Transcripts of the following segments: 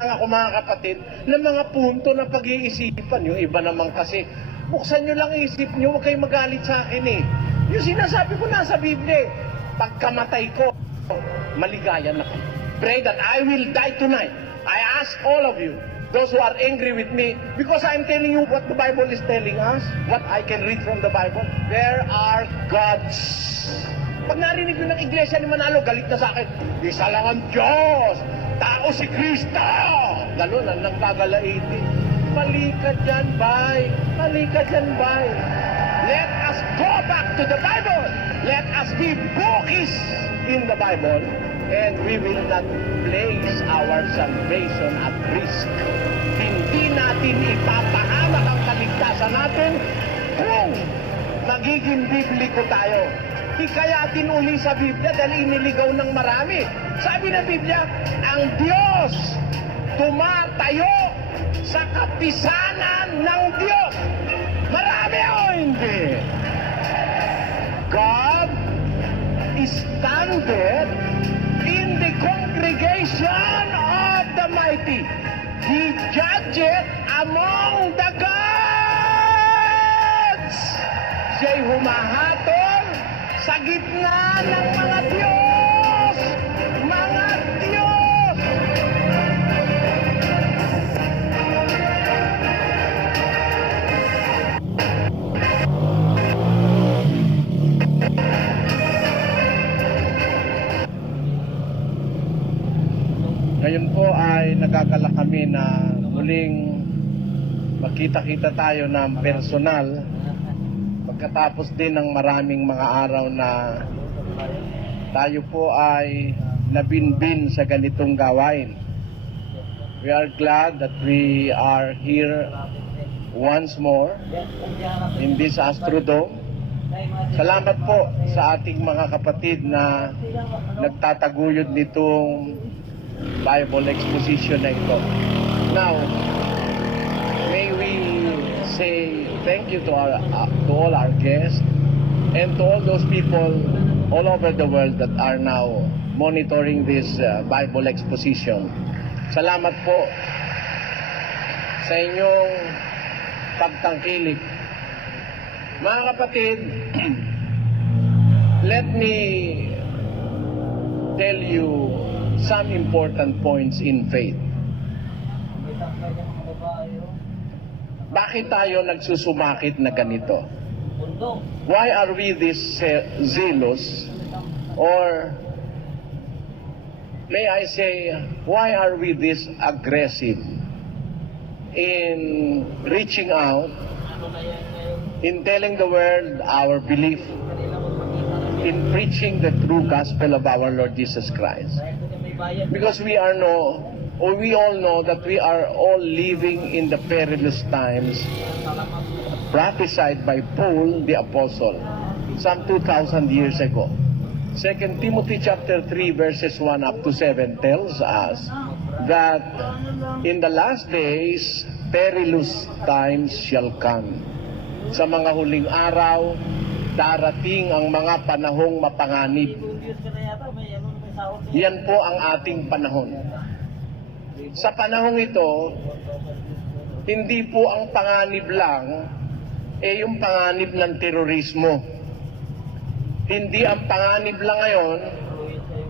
ako mga kapatid, ng mga punto na pag-iisipan. Yung iba naman kasi, buksan nyo lang isip nyo, huwag kayong magalit sa akin eh. Yung sinasabi ko nasa Biblia, pagkamatay ko, maligaya na ko. Pray that I will die tonight. I ask all of you, those who are angry with me, because I'm telling you what the Bible is telling us, what I can read from the Bible. There are gods. Pag narinig nyo ng iglesia ni Manalo, galit na sa akin, isa lang ang Diyos, tao si Kristo. Ganun, ang nagkagalaitin. Mali ka dyan, bay. Mali ka dyan, bay. Let us go back to the Bible. Let us be focused in the Bible, and we will not place our salvation at risk. Hindi natin ipapahamak ang kaligtasan natin kung magiging bibliko tayo. Hikayatin uli sa Biblia dahil iniligaw ng marami. Sabi ng Biblia, ang Diyos tumatayo sa kapisanan ng Diyos. Marami o hindi? God standeth in the congregation of the mighty. He judgeth among the gods. Siya'y humahatol sa gitna ng mga Diyos. Mga Diyos! Ngayon po ay nagkakala kami na muling magkita-kita tayo ng personal pagkatapos din ng maraming mga araw na tayo po ay nabinbin sa ganitong gawain. We are glad that we are here once more in this Astrodome. Salamat po sa ating mga kapatid na nagtataguyod nitong Bible exposition na ito. Now, may we say thank you to all our guests and to all those people all over the world that are now monitoring this Bible exposition. Salamat po sa inyong pagtangkilik. Mga kapatid, let me tell you some important points in faith. Bakit tayo nagsusumakit na ganito? Why are we this zealous? Or may I say, why are we this aggressive in reaching out, in telling the world our belief, in preaching the true gospel of our Lord Jesus Christ? Because we all know that we are all living in the perilous times prophesied by Paul the Apostle some 2,000 years ago. 2 Timothy chapter 3 verses 1 up to 7 tells us that in the last days perilous times shall come. Sa mga huling araw, darating ang mga panahong mapanganib. Yan po ang ating panahon. Sa panahong ito, hindi po ang panganib lang yung panganib ng terorismo. Hindi ang panganib lang ngayon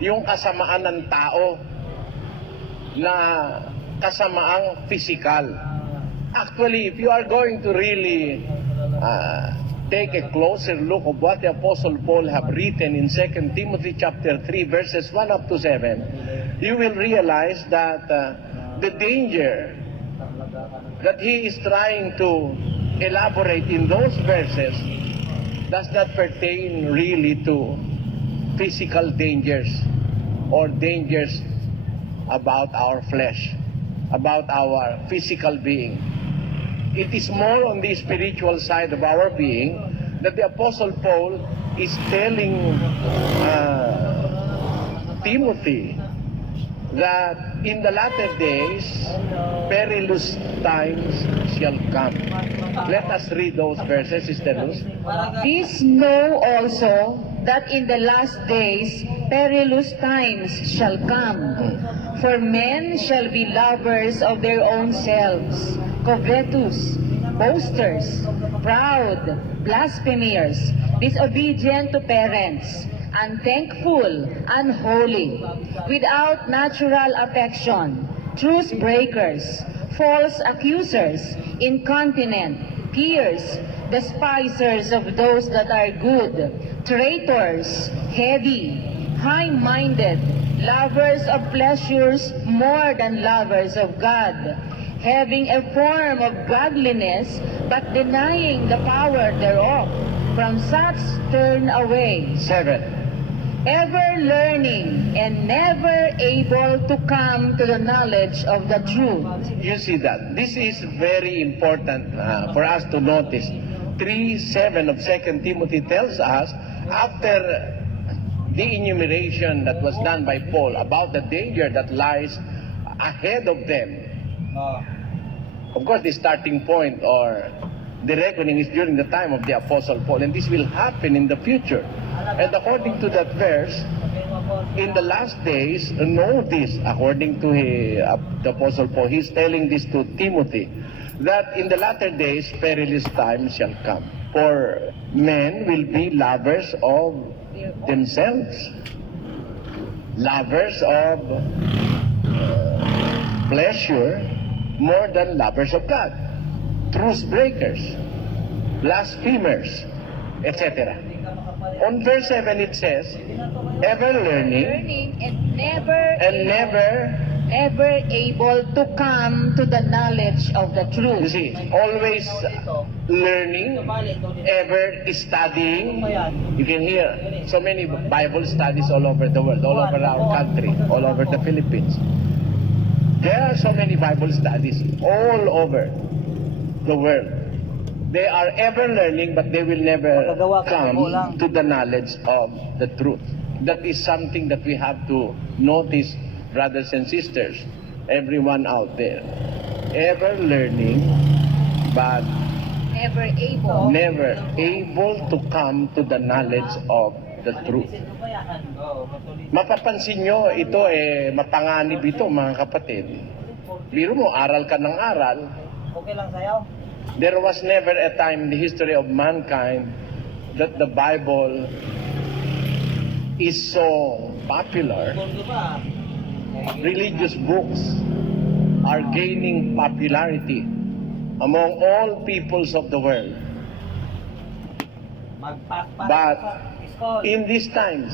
yung kasamaan ng tao na kasamaang pisikal. Actually, if you are going to really take a closer look of what the Apostle Paul have written in 2 Timothy chapter 3 verses 1 up to 7, you will realize that the danger that he is trying to elaborate in those verses does not pertain really to physical dangers or dangers about our flesh, about our physical being. It is more on the spiritual side of our being that the Apostle Paul is telling Timothy that in the latter days, perilous times shall come. Let us read those verses, Sister Luz. This know also that in the last days perilous times shall come. For men shall be lovers of their own selves, covetous, boasters, proud, blasphemers, disobedient to parents, unthankful, unholy, without natural affection, truce breakers, false accusers, incontinent, fierce, despisers of those that are good, traitors, heady, high-minded, lovers of pleasures more than lovers of God, having a form of godliness, but denying the power thereof. From such turn away. 7. Ever learning and never able to come to the knowledge of the truth. You see that? This is very important for us to notice. 3:7 of 2 Timothy tells us, after the enumeration that was done by Paul about the danger that lies ahead of them. Of course, the starting point or the reckoning is during the time of the Apostle Paul, and this will happen in the future. And according to that verse, in the last days, know this, according to the Apostle Paul, he's telling this to Timothy, that in the latter days, perilous times shall come. For men will be lovers of themselves, lovers of pleasure more than lovers of God, truce breakers, blasphemers, etc. On verse 7 it says, ever learning And and never, ever able to come to the knowledge of the you truth. see, always learning, ever studying. You can hear so many Bible studies all over the world, all over our country, all over the Philippines. There are so many Bible studies all over the world. They are ever learning, but they will never come to the knowledge of the truth. That is something that we have to notice, brothers and sisters, everyone out there. Ever learning, but never able to come to the knowledge of the truth. Mapapansin nyo, ito mapanganib ito, mga kapatid. Biro mo, aral ka ng aral. Okay lang sa'yo? There was never a time in the history of mankind that the Bible is so popular. Bondo pa. Religious books are gaining popularity among all peoples of the world. Magpakpak. But in these times,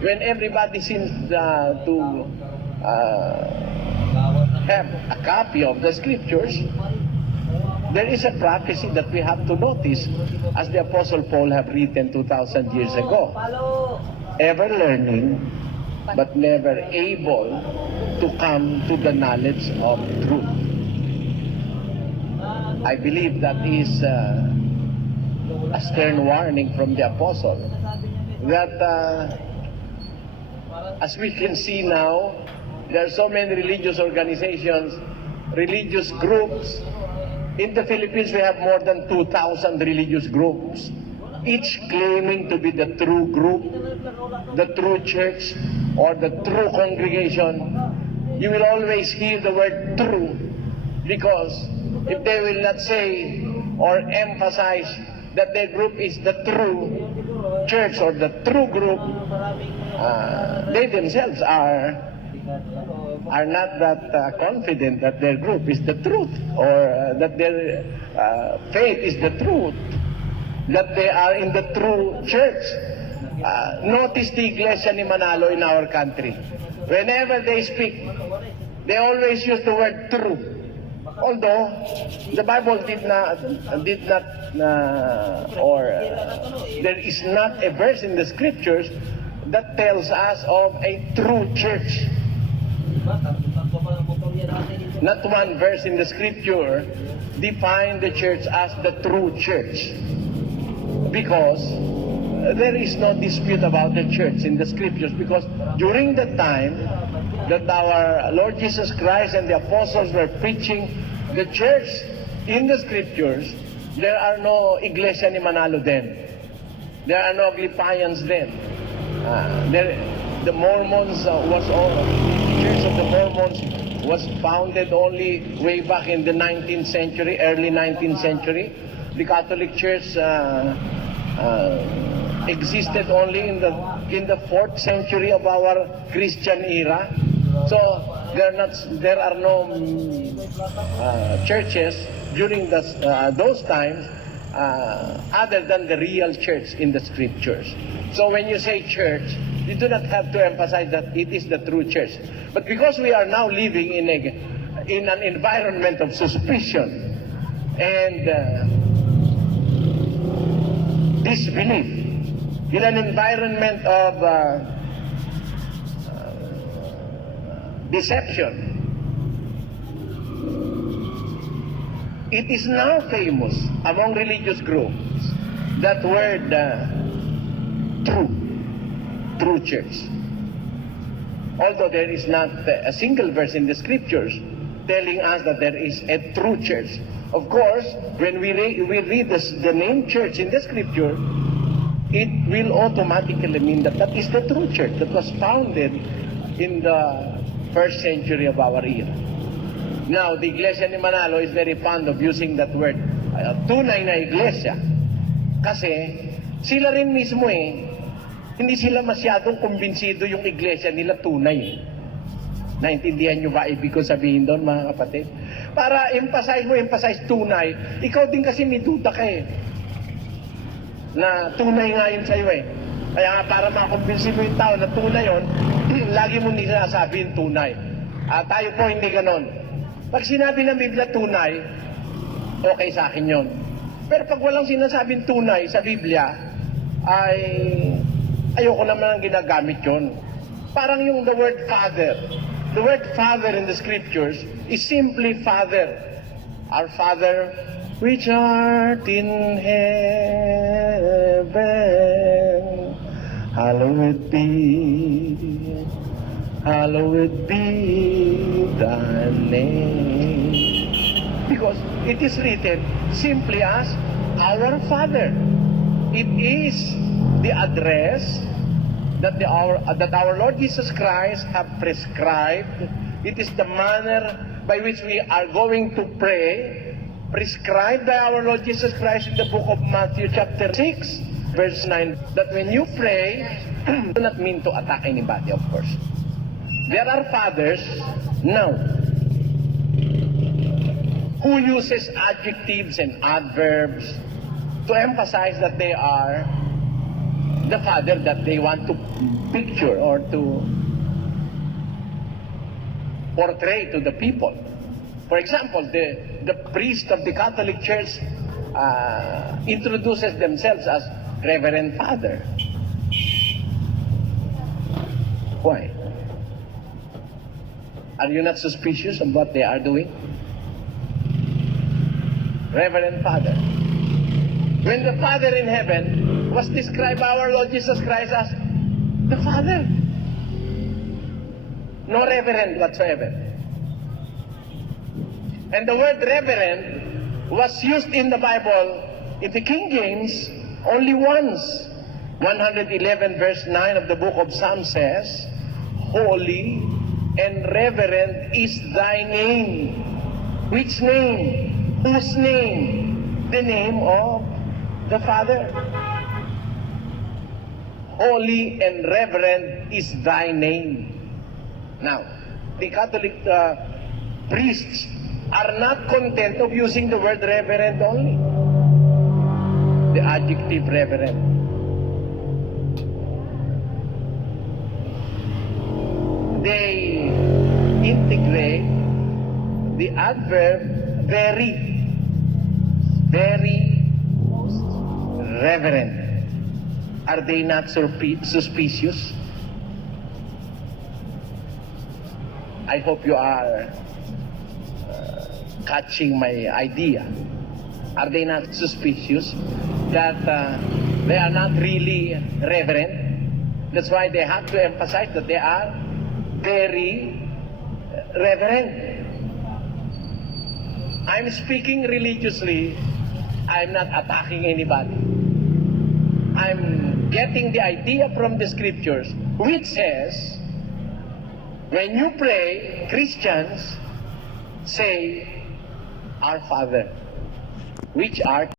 when everybody seems to have a copy of the scriptures, there is a prophecy that we have to notice, as the Apostle Paul have written 2,000 years ago. Palo. Ever learning, but never able to come to the knowledge of truth. I believe that is a stern warning from the Apostle, that as we can see now, there are so many religious organizations, religious groups. In the Philippines, we have more than 2,000 religious groups, each claiming to be the true group, the true church, or the true congregation. You will always hear the word true, because if they will not say or emphasize that their group is the true church or the true group, they themselves are not that confident that their group is the truth, or that their faith is the truth, that they are in the true church. Notice the Iglesia ni Manalo in our country. Whenever they speak, they always use the word true. Although the Bible did not there is not a verse in the scriptures that tells us of a true church. Not one verse in the scripture define the church as the true church, because there is no dispute about the church in the scriptures, because during the time that our Lord Jesus Christ and the apostles were preaching the church in the scriptures, there are no Iglesia ni Manalo then. There are no Aglipayans then. the Mormons Church of the Mormons was founded only way back in the 19th century, early 19th century. The Catholic Church existed only in the 4th century of our Christian era. So there are no churches during those times other than the real church in the scriptures. So when you say church, you do not have to emphasize that it is the true church. But because we are now living in an environment of suspicion and disbelief, in an environment of deception, it is now famous among religious groups, that word true church. Although there is not a single verse in the scriptures telling us that there is a true church. Of course, when we read the name church in the scripture, it will automatically mean that that is the true church that was founded in the 1st century of our era. Now, the Iglesia ni Manalo is very fond of using that word, tunay na iglesia. Kasi sila rin mismo hindi sila masyadong kumbinsido yung iglesia nila tunay. Naintindihan nyo ba ibig ko sabihin doon, mga kapatid? Para emphasize tunay, ikaw din kasi may duda ka na tunay nga yun sa'yo Kaya nga para makakumbinsin mo yung tao na tunay yun, lagi mo hindi sinasabi yung tunay. Tayo po hindi ganon. Pag sinabi ng Biblia tunay, okay sa akin yun. Pero pag walang sinasabing tunay sa Biblia, ay ayoko naman ang ginagamit yun. Parang yung the word father. The word father in the scriptures is simply father. Our Father which art in heaven, hallowed be thy name. Because it is written simply as our Father. It is the address that our Lord Jesus Christ have prescribed. It is the manner by which we are going to pray, prescribed by our Lord Jesus Christ in the book of Matthew chapter 6, verse 9, that when you pray, do not mean to attack anybody, of course. There are fathers now who uses adjectives and adverbs to emphasize that they are the father that they want to picture or to portray to the people. For example, the priest of the Catholic Church introduces themselves as Reverend Father. Why? Are you not suspicious of what they are doing? Reverend Father. When the Father in heaven was described by our Lord Jesus Christ as the Father. No reverend whatsoever. And the word reverend was used in the Bible, in the King James, only once. 111 verse 9 of the book of Psalms says, holy and reverend is thy name. Which name? Whose name? The name of the Father. Holy and reverend is thy name. Now, the Catholic priests are not content of using the word reverend only. The adjective reverend. They integrate the adverb very reverend. Are they not suspicious? I hope you are catching my idea. Are they not suspicious that they are not really reverent? That's why they have to emphasize that they are very reverent. I'm speaking religiously. I'm not attacking anybody. I'm getting the idea from the scriptures which says, when you pray, Christians say, Our Father, which art